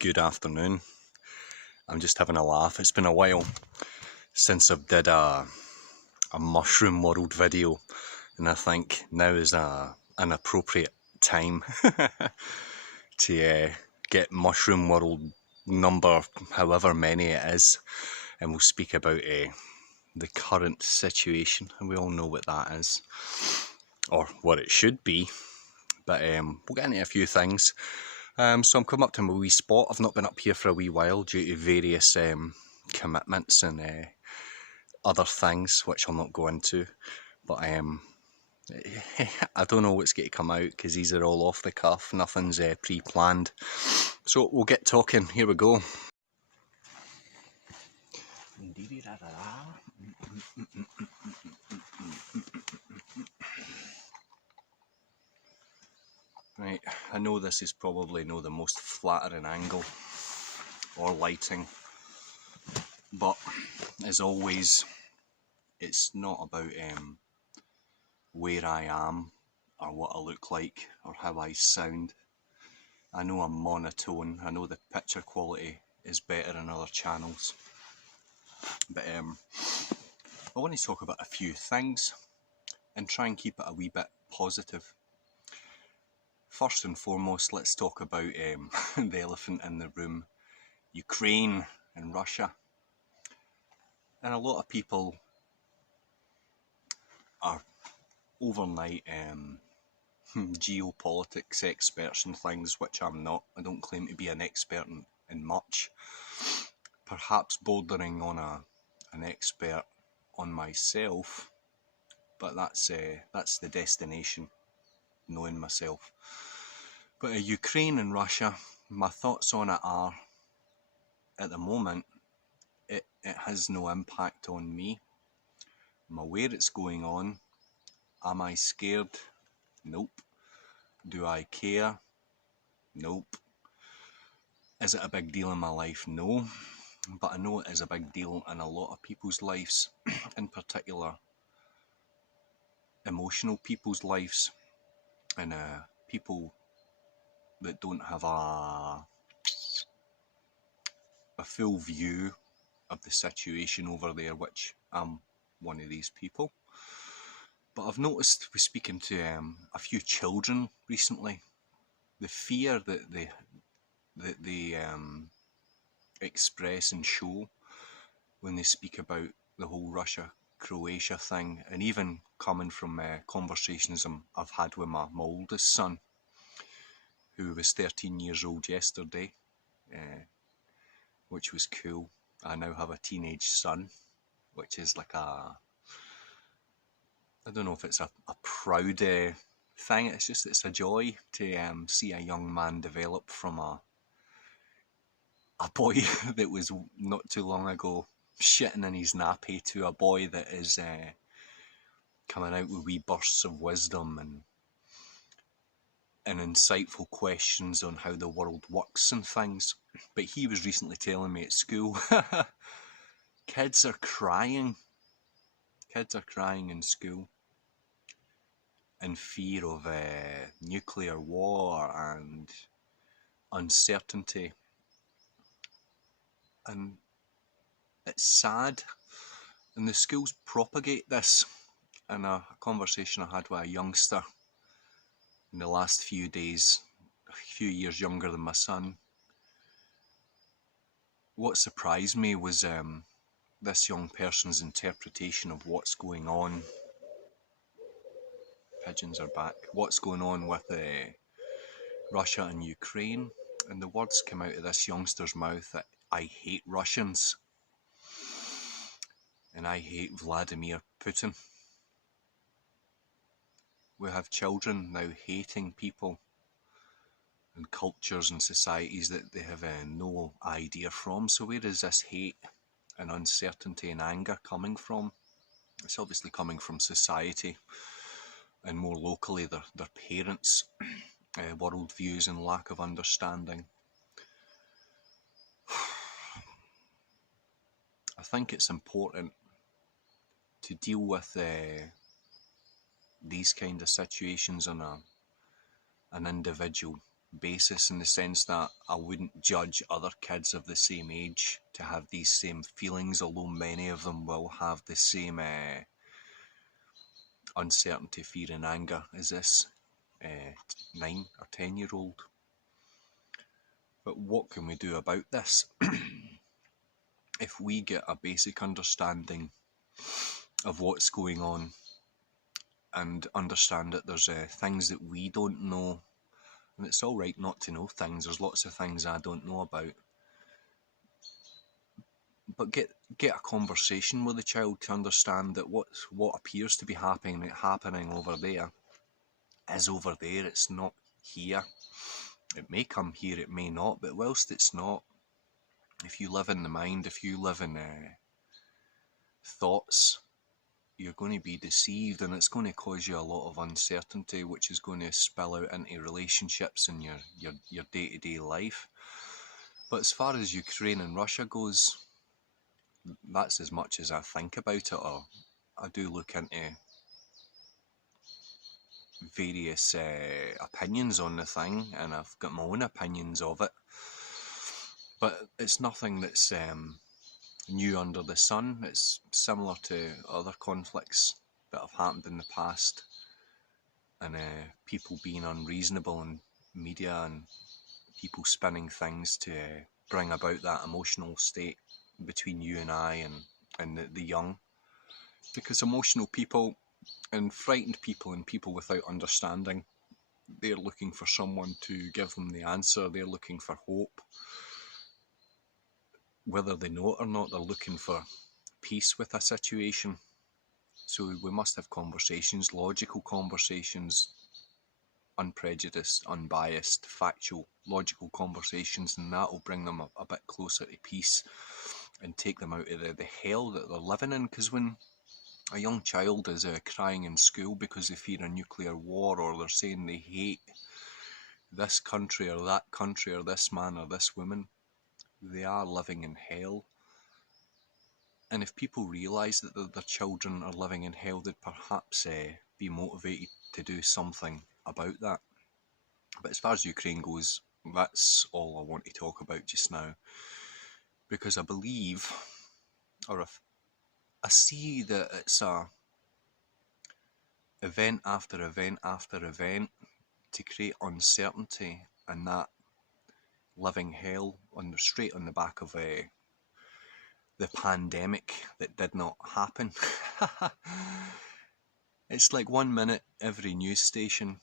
Good afternoon. I'm just having a laugh. It's been a while since I've did a mushroom world video, and I think now is an appropriate time to get mushroom world number however many it is, and we'll speak about the current situation, and we all know what that is, or what it should be, but we'll get into a few things. So I'm coming up to my wee spot. I've not been up here for a wee while due to various commitments and other things which I'll not go into, but I don't know what's going to come out because these are all off the cuff, nothing's pre-planned, so we'll get talking. Here we go. Right, I know this is probably not the most flattering angle or lighting, but as always, it's not about where I am or what I look like or how I sound. I know I'm monotone, I know the picture quality is better in other channels, but I want to talk about a few things and try and keep it a wee bit positive. First and foremost, let's talk about the elephant in the room, Ukraine and Russia. And a lot of people are overnight geopolitics experts and things, which I'm not. I don't claim to be an expert in much. Perhaps bordering on an expert on myself, but that's the destination, knowing myself. But Ukraine and Russia, my thoughts on it are, at the moment, it has no impact on me. I'm aware it's going on. Am I scared? Nope. Do I care? Nope. Is it a big deal in my life? No. But I know it is a big deal in a lot of people's lives, in particular emotional people's lives, and people that don't have a full view of the situation over there, which I'm one of these people. But I've noticed, with speaking to a few children recently, the fear that they express and show when they speak about the whole Russia-Croatia thing, and even coming from conversations I've had with my oldest son, who was 13 years old yesterday, which was cool. I now have a teenage son, which is like I don't know if it's a proud thing. It's a joy to see a young man develop from a boy that was not too long ago shitting in his nappy to a boy that is coming out with wee bursts of wisdom and insightful questions on how the world works and things. But he was recently telling me at school, kids are crying in school in fear of nuclear war and uncertainty. And it's sad, and the schools propagate this. In a conversation I had with a youngster in the last few days, a few years younger than my son, what surprised me was this young person's interpretation of what's going on. Pigeons are back. What's going on with Russia and Ukraine, and the words came out of this youngster's mouth that I hate Russians and I hate Vladimir Putin. We have children now hating people and cultures and societies that they have no idea from. So where is this hate and uncertainty and anger coming from? It's obviously coming from society, and more locally their parents' worldviews and lack of understanding. I think it's important to deal with these kind of situations on an individual basis, in the sense that I wouldn't judge other kids of the same age to have these same feelings, although many of them will have the same uncertainty, fear and anger as this 9 or 10-year-old. But what can we do about this? If we get a basic understanding of what's going on and understand that there's things that we don't know, and it's all right not to know things, there's lots of things I don't know about, but get a conversation with the child to understand that what appears to be happening over there is over there, it's not here. It may come here, it may not, but whilst it's not, if you live in the mind, if you live in thoughts, you're going to be deceived, and it's going to cause you a lot of uncertainty, which is going to spill out into relationships and your day-to-day life. But as far as Ukraine and Russia goes, that's as much as I think about it, or I do look into various opinions on the thing, and I've got my own opinions of it. But it's nothing that's new under the sun. It's similar to other conflicts that have happened in the past, and people being unreasonable in media and people spinning things to bring about that emotional state between you and I and the young. Because emotional people and frightened people and people without understanding, they're looking for someone to give them the answer. They're looking for hope. Whether they know it or not, they're looking for peace with a situation. So we must have conversations, logical conversations, unprejudiced, unbiased, factual, logical conversations, and that will bring them a bit closer to peace and take them out of the hell that they're living in. Because when a young child is crying in school because they fear a nuclear war, or they're saying they hate this country or that country or this man or this woman, they are living in hell. And if people realise that their children are living in hell, they'd perhaps be motivated to do something about that. But as far as Ukraine goes, that's all I want to talk about just now. Because I believe, or if I see that it's event after event after event to create uncertainty, and that living hell straight on the back of the pandemic that did not happen. It's like 1 minute every news station,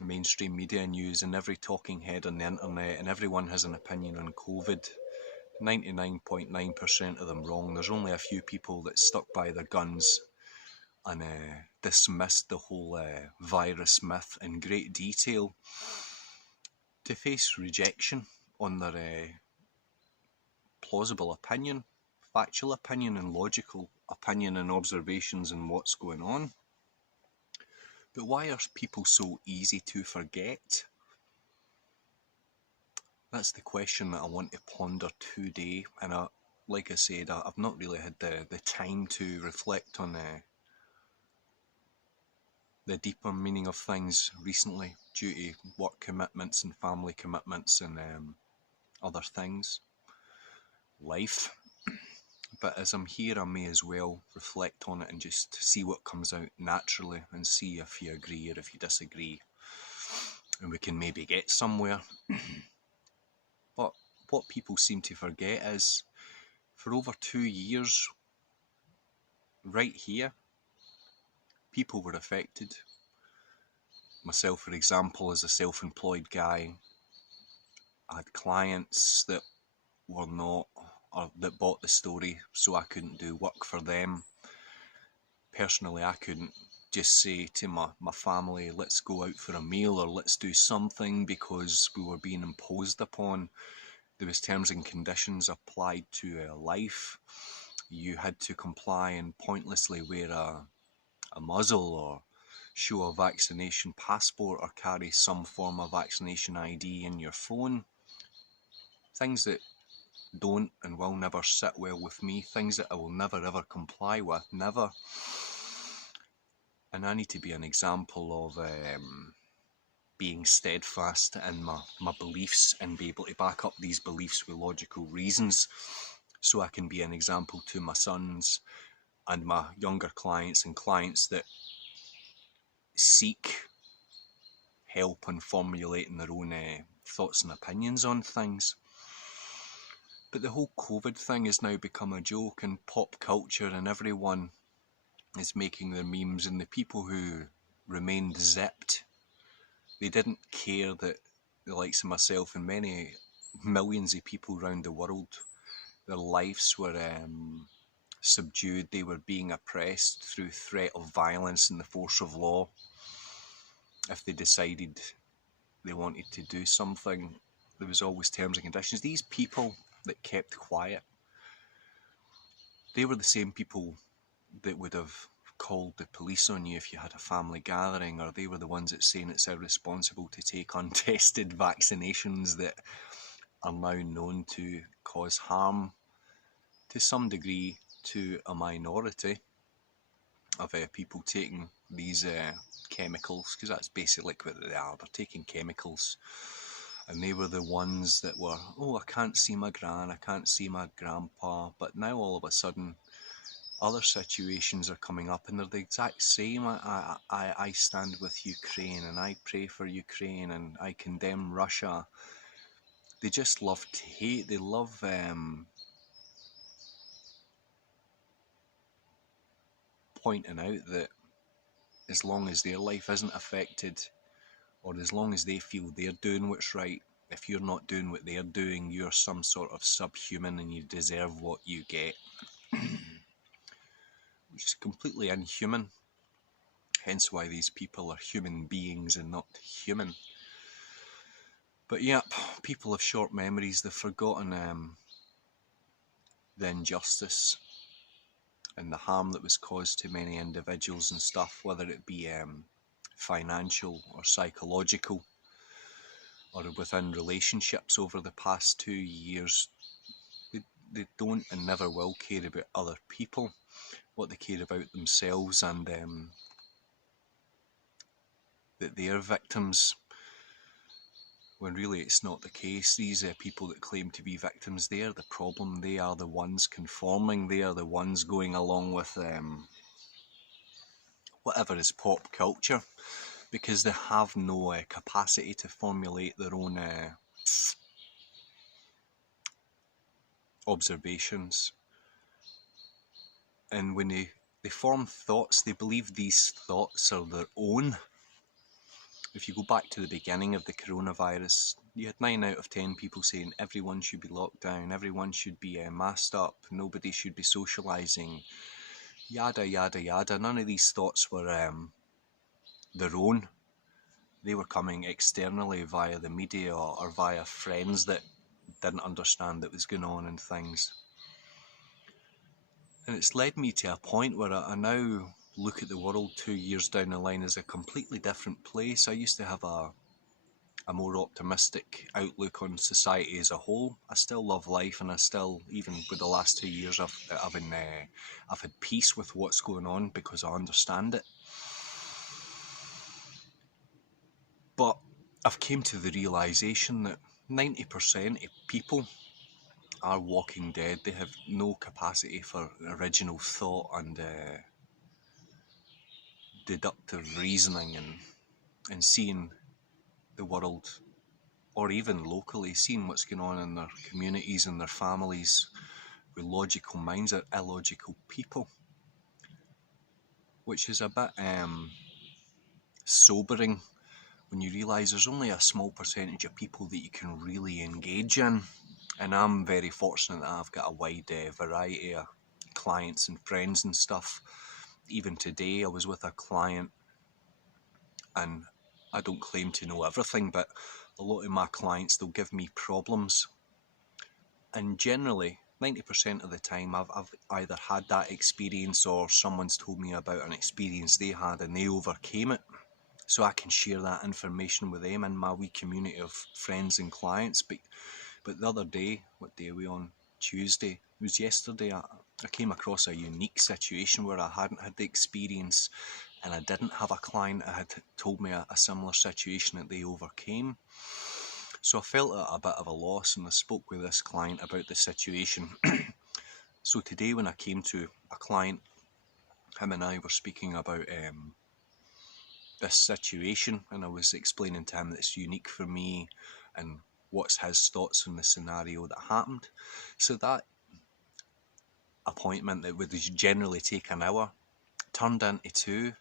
mainstream media news, and every talking head on the internet, and everyone has an opinion on COVID. 99.9% of them wrong. There's only a few people that stuck by their guns and dismissed the whole virus myth in great detail to face rejection on their plausible opinion, factual opinion and logical opinion and observations on what's going on. But why are people so easy to forget? That's the question that I want to ponder today. And like I said, I've not really had the time to reflect on the deeper meaning of things recently due to work commitments and family commitments and other things, life. But as I'm here, I may as well reflect on it and just see what comes out naturally and see if you agree or if you disagree, and we can maybe get somewhere. But what people seem to forget is, for over 2 years, right here, people were affected. Myself, for example, as a self-employed guy, I had clients that were not, or that bought the story, so I couldn't do work for them. Personally, I couldn't just say to my family, let's go out for a meal or let's do something, because we were being imposed upon. There was terms and conditions applied to life. You had to comply and pointlessly wear a muzzle or show a vaccination passport or carry some form of vaccination ID in your phone. Things that don't and will never sit well with me, things that I will never ever comply with, never. And I need to be an example of being steadfast in my beliefs and be able to back up these beliefs with logical reasons, so I can be an example to my sons and my younger clients and clients that seek help in formulating their own thoughts and opinions on things. But the whole COVID thing has now become a joke in pop culture, and everyone is making their memes, and the people who remained zipped, they didn't care that the likes of myself and many millions of people around the world, their lives were subdued, they were being oppressed through threat of violence and the force of law. If they decided they wanted to do something, there was always terms and conditions. These people that kept quiet, they were the same people that would have called the police on you if you had a family gathering, or they were the ones that saying it's irresponsible to take untested vaccinations that are now known to cause harm to some degree to a minority of people taking these chemicals, because that's basically what they are. They're taking chemicals, and they were the ones that were, oh, I can't see my gran, I can't see my grandpa. But now all of a sudden other situations are coming up, and they're the exact same. I stand with Ukraine, and I pray for Ukraine, and I condemn Russia. They just love to hate. They love pointing out that as long as their life isn't affected, or as long as they feel they're doing what's right, if you're not doing what they're doing, you're some sort of subhuman and you deserve what you get. Which is completely inhuman. Hence why these people are human beings and not human. But yep, people have short memories. They've forgotten the injustice and the harm that was caused to many individuals and stuff, whether it be financial or psychological, or within relationships over the past 2 years. They don't and never will care about other people. What they care about themselves, and that they are victims, when really it's not the case. These people that claim to be victims, they are the problem. They are the ones conforming. They are the ones going along with whatever is pop culture, because they have no capacity to formulate their own observations. And when they form thoughts, they believe these thoughts are their own. If you go back to the beginning of the coronavirus, you had 9 out of 10 people saying everyone should be locked down, everyone should be masked up, nobody should be socialising, yada yada yada. None of these thoughts were their own. They were coming externally via the media or via friends that didn't understand what was going on and things. And it's led me to a point where I now look at the world 2 years down the line as a completely different place. I used to have a more optimistic outlook on society as a whole. I still love life, and I still, even with the last 2 years, I've had peace with what's going on because I understand it. But I've came to the realisation that 90% of people are walking dead. They have no capacity for original thought and deductive reasoning and seeing the world, or even locally, seeing what's going on in their communities and their families with logical minds. Are illogical people, which is a bit sobering when you realise there's only a small percentage of people that you can really engage in. And I'm very fortunate that I've got a wide variety of clients and friends and stuff. Even today I was with a client, and I don't claim to know everything, but a lot of my clients, they'll give me problems, and generally 90% of the time I've either had that experience or someone's told me about an experience they had and they overcame it, so I can share that information with them in my wee community of friends and clients. But the other day, what day are we on? Tuesday. It was yesterday. I came across a unique situation where I hadn't had the experience, and I didn't have a client that had told me a similar situation that they overcame. So I felt at a bit of a loss, and I spoke with this client about the situation. So today when I came to a client, him and I were speaking about this situation, and I was explaining to him that it's unique for me and what's his thoughts on the scenario that happened. So that appointment that would generally take an hour turned into 2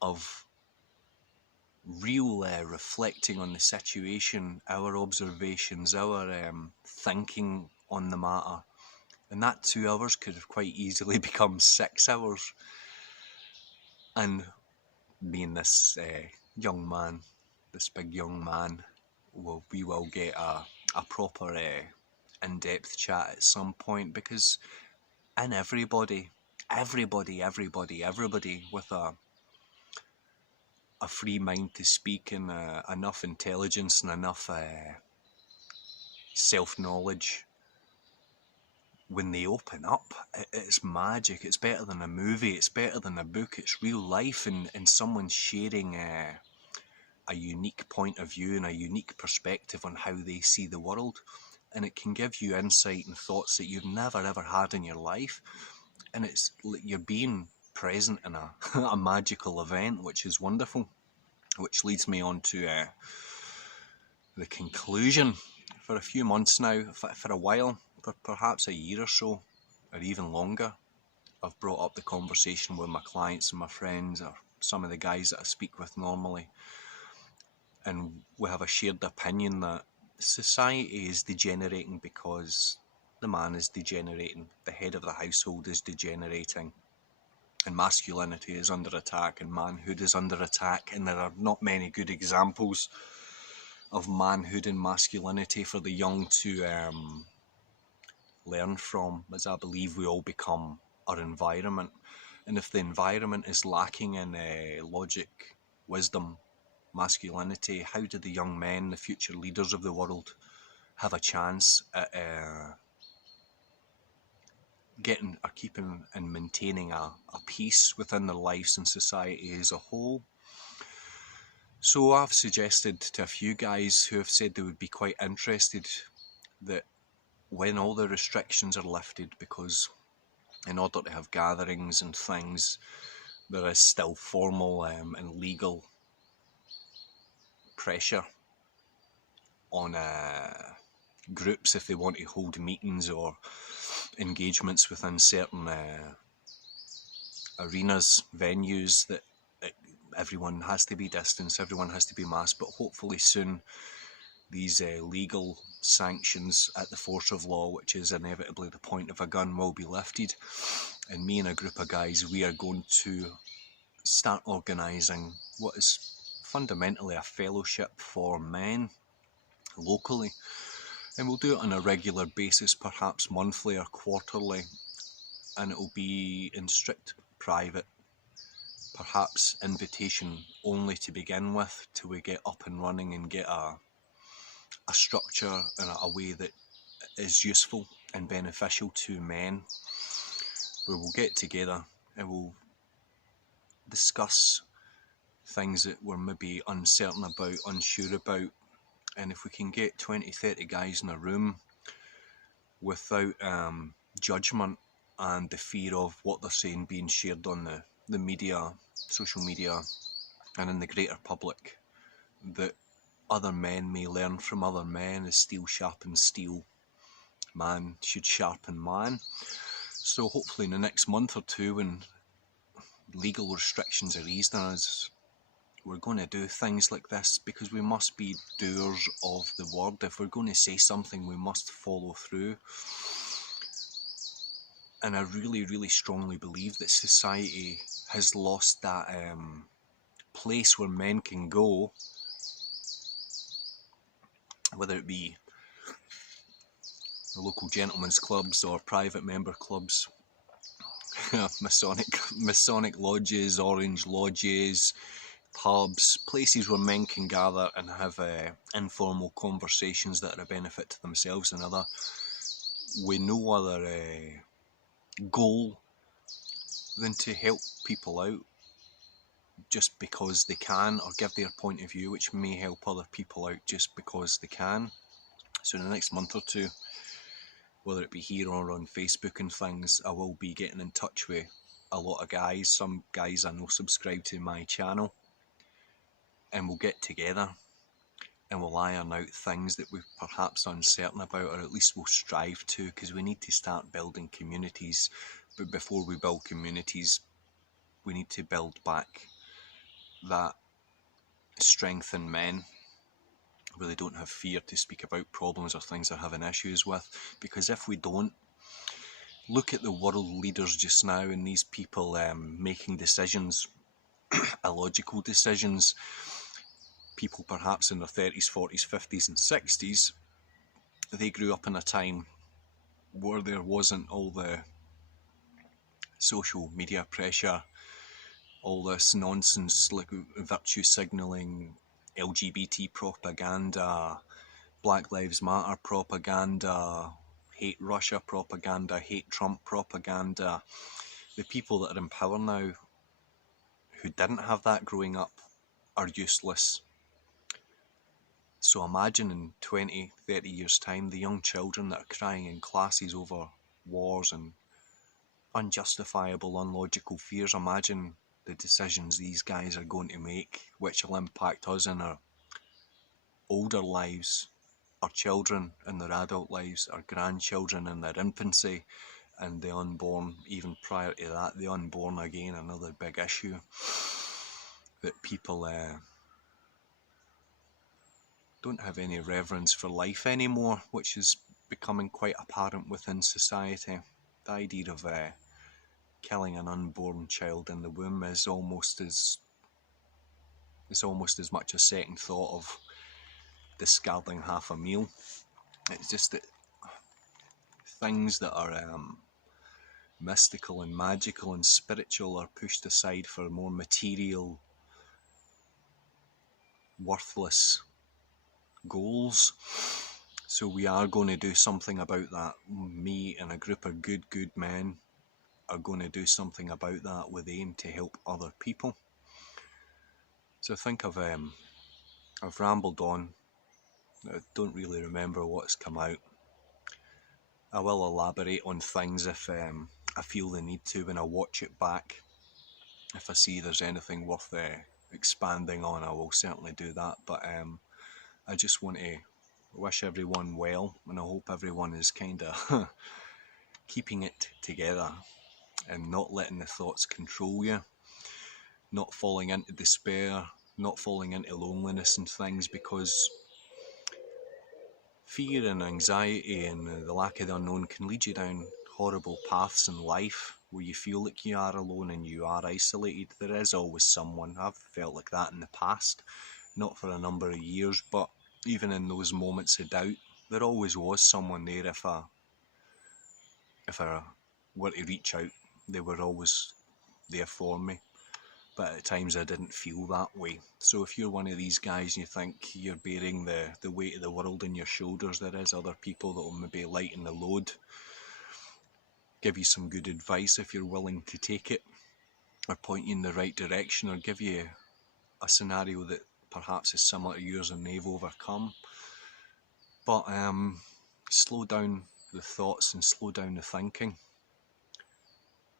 of real reflecting on the situation, our observations, our thinking on the matter. And that 2 hours could have quite easily become 6 hours. And me and this young man, this big young man, we will get a proper in-depth chat at some point, because in everybody with a free mind to speak, and enough intelligence and enough self-knowledge, when they open up, it's magic. It's better than a movie, it's better than a book, it's real life, and someone sharing a unique point of view and a unique perspective on how they see the world. And it can give you insight and thoughts that you've never ever had in your life. And it's you're being present in a magical event, which is wonderful. Which leads me on to the conclusion. For a few months now, for a while, for perhaps a year or so, or even longer, I've brought up the conversation with my clients and my friends, or some of the guys that I speak with normally, and we have a shared opinion that society is degenerating because the man is degenerating, the head of the household is degenerating, and masculinity is under attack, and manhood is under attack, and there are not many good examples of manhood and masculinity for the young to learn from, as I believe we all become our environment. And if the environment is lacking in logic, wisdom, masculinity, how do the young men, the future leaders of the world, have a chance at getting or keeping and maintaining a peace within their lives and society as a whole? So I've suggested to a few guys who have said they would be quite interested that when all the restrictions are lifted, because in order to have gatherings and things, there is still formal and legal pressure on groups if they want to hold meetings or engagements within certain arenas, venues, that everyone has to be distanced, everyone has to be masked. But hopefully soon these legal sanctions at the force of law, which is inevitably the point of a gun, will be lifted. And me and a group of guys, we are going to start organising what is fundamentally a fellowship for men locally. And we'll do it on a regular basis, perhaps monthly or quarterly, and it will be in strict private, perhaps invitation only to begin with, till we get up and running and get a structure and a way that is useful and beneficial to men, where we'll get together and we'll discuss things that we're maybe uncertain about, unsure about. And if we can get 20-30 guys in a room without judgment and the fear of what they're saying being shared on the media, social media, and in the greater public, that other men may learn from other men, as steel sharpens steel, man should sharpen man. So hopefully in the next month or two, when legal restrictions are eased on us, we're going to do things like this, because we must be doers of the word. If we're going to say something, we must follow through. And I really, really strongly believe that society has lost that place where men can go, whether it be the local gentlemen's clubs or private member clubs, Masonic lodges, Orange lodges, pubs, places where men can gather and have informal conversations that are a benefit to themselves and other, with no other goal than to help people out just because they can, or give their point of view which may help other people out just because they can. So in the next month or two, whether it be here or on Facebook and things, I will be getting in touch with a lot of guys. Some guys I know subscribe to my channel, and we'll get together and we'll iron out things that we're perhaps uncertain about, or at least we'll strive to, because we need to start building communities. But before we build communities, we need to build back that strength in men, where they don't have fear to speak about problems or things they're having issues with. Because if we don't, look at the world leaders just now and these people making decisions, illogical decisions. People perhaps in their 30s, 40s, 50s and 60s, they grew up in a time where there wasn't all the social media pressure, all this nonsense like virtue signalling, LGBT propaganda, Black Lives Matter propaganda, hate Russia propaganda, hate Trump propaganda. The people that are in power now who didn't have that growing up are useless. So imagine in 20, 30 years time, the young children that are crying in classes over wars and unjustifiable, unlogical fears. Imagine the decisions these guys are going to make, which will impact us in our older lives, our children in their adult lives, our grandchildren in their infancy, and the unborn even prior to that. The unborn, again, another big issue that people don't have any reverence for life anymore, which is becoming quite apparent within society. The idea of killing an unborn child in the womb is almost as much a second thought of discarding half a meal. It's just that things that are mystical and magical and spiritual are pushed aside for more material, worthless goals. So we are going to do something about that. Me and a group of good men are going to do something about that with aim to help other people. So think of I've rambled on. I don't really remember what's come out. I will elaborate on things if I feel the need to when I watch it back. If I see there's anything worth expanding on, I will certainly do that. But I just want to wish everyone well, and I hope everyone is kind of keeping it together and not letting the thoughts control you, not falling into despair, not falling into loneliness and things, because fear and anxiety and the lack of the unknown can lead you down horrible paths in life where you feel like you are alone and you are isolated. There is always someone. I've felt like that in the past, not for a number of years, but even in those moments of doubt, there always was someone there. If I were to reach out, they were always there for me. But at times I didn't feel that way. So if you're one of these guys and you think you're bearing the weight of the world on your shoulders, there is other people that will maybe lighten the load, give you some good advice if you're willing to take it, or point you in the right direction, or give you a scenario that perhaps is similar to yours and they've overcome. But slow down the thoughts and slow down the thinking.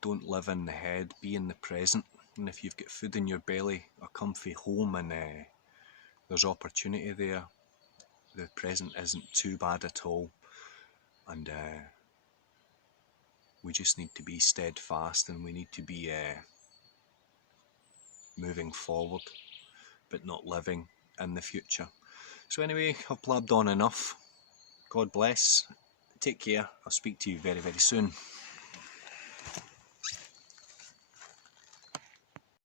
Don't live in the head, be in the present. And if you've got food in your belly, a comfy home, and there's opportunity there, the present isn't too bad at all. And we just need to be steadfast, and we need to be moving forward, but not living in the future. So anyway, I've blabbed on enough. God bless. Take care. I'll speak to you very, very soon.